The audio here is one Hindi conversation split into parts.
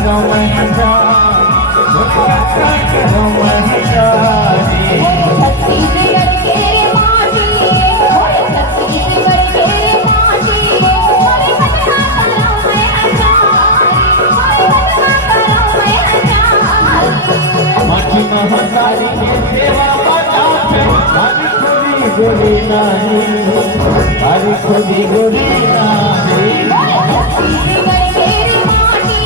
करो महिला करो महिला छत्तीसगढ़ के माटी मोरे छत्तीसगढ़ के माटी मोरे बदना करो मैं हजार मोरे बदना करो मैं हजार माटी महासारी के सेवा बजाते हरी खुदी गोरी नानी हरी खुदी गोरी नानी छत्तीसगढ़ के माटी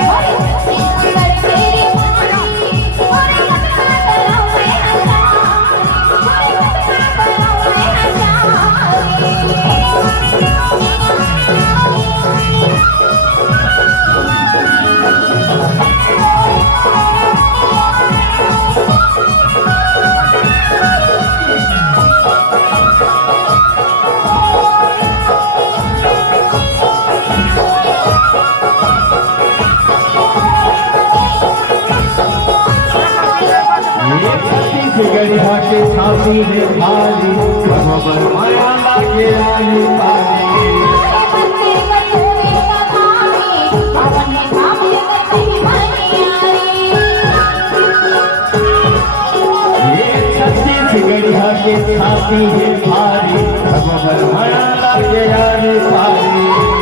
मोरे छत्तीसगढ़ के माटी मोरे बदना करो मैं हजार मोरे बदना करो मैं छत्तीसगढ़िया के छाती है भारी बरोबर माया लागे आने पारी छत्तीसगढ़िया के छाती है भारी बरोबर माया लागे आने पारी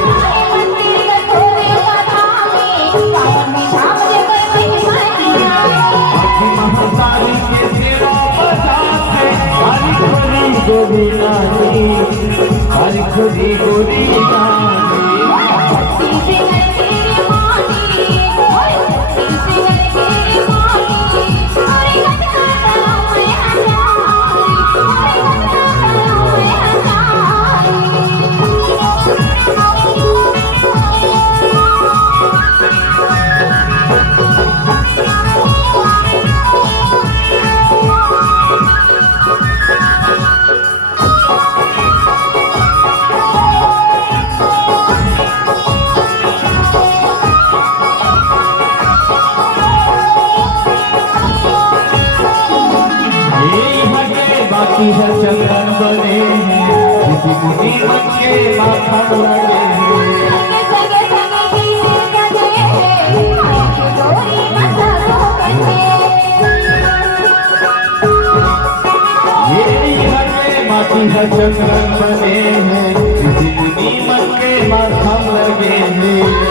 महासारी के सेवा बजाते हरी खुदी गोरी नानी हरी खुदी गोरी नानी बाकी है चंदन बने हैं किसी मुनि मन के माथा लगे हैं बाकी है चंदन बने हैं किसी मुनि मन के माथा लगे हैं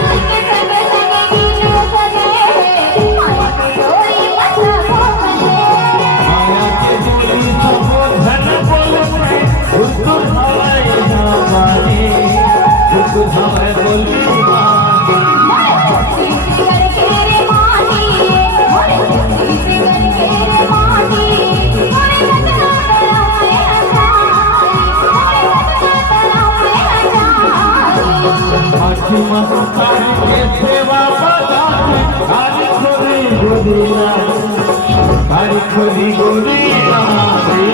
के सेवा बजाते हरी खुदी गोरी नानी हरी खुदी गोरी नानी